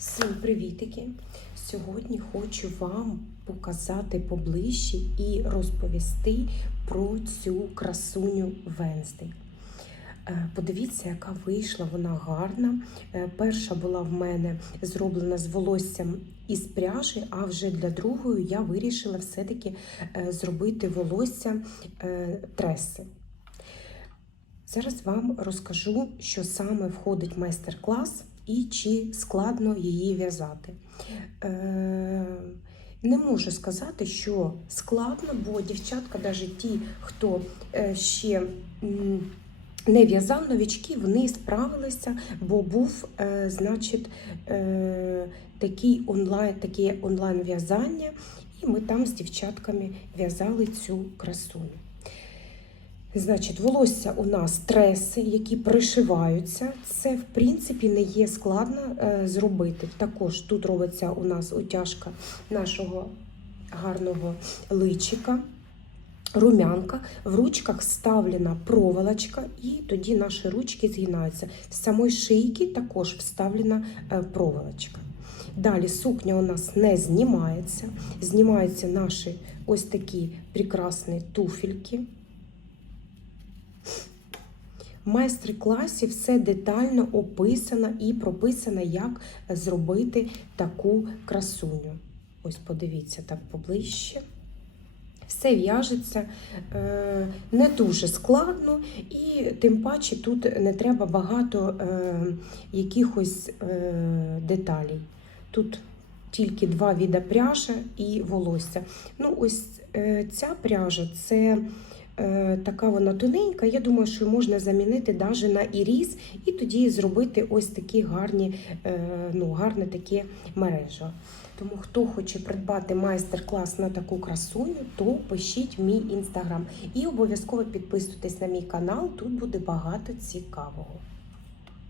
Всім привітики! Сьогодні хочу вам показати поближче і розповісти про цю красуню Венсдей. Е, Подивіться, яка вийшла вона гарна. Е, Перша була в мене зроблена з волоссям із пряжі, а вже для другої я вирішила все-таки е, зробити волосся треси. Зараз вам розкажу, що саме входить майстер-клас і чи складно її в'язати. Е, не можу сказати, що складно, бо дівчатка, навіть ті, хто е, ще не в'язав новічки, вони справилися, бо був, е, значить, такий онлайн, таке онлайн-в'язання, і ми там з дівчатками в'язали цю красуню. Значить, волосся у нас треси, які пришиваються. Це, в принципі, не є складно е, зробити. Також тут робиться у нас утяжка нашого гарного личика, румянка. В ручках вставлена проволочка, і тоді наші ручки згинаються. В самої шийки також вставлена е, проволочка. Далі сукня у нас не знімається. Знімаються наші ось такі прекрасні туфельки. Майстер-класі все детально описано і прописано, як зробити таку красуню. Ось подивіться так поближче. Все в'яжеться е, не дуже складно, і тим паче тут не треба багато е, якихось е, деталей. Тут тільки два віда пряжа і волосся. Ну, ось ця пряжа це така вона тоненька. Я думаю, що можна замінити навіть на іріз, і тоді зробити ось такі гарні, е, ну, гарне таке мережа. Тому хто хоче придбати майстер-клас на таку красуню, то пишіть в мій інстаграм. І обов'язково підписуйтесь на мій канал, тут буде багато цікавого.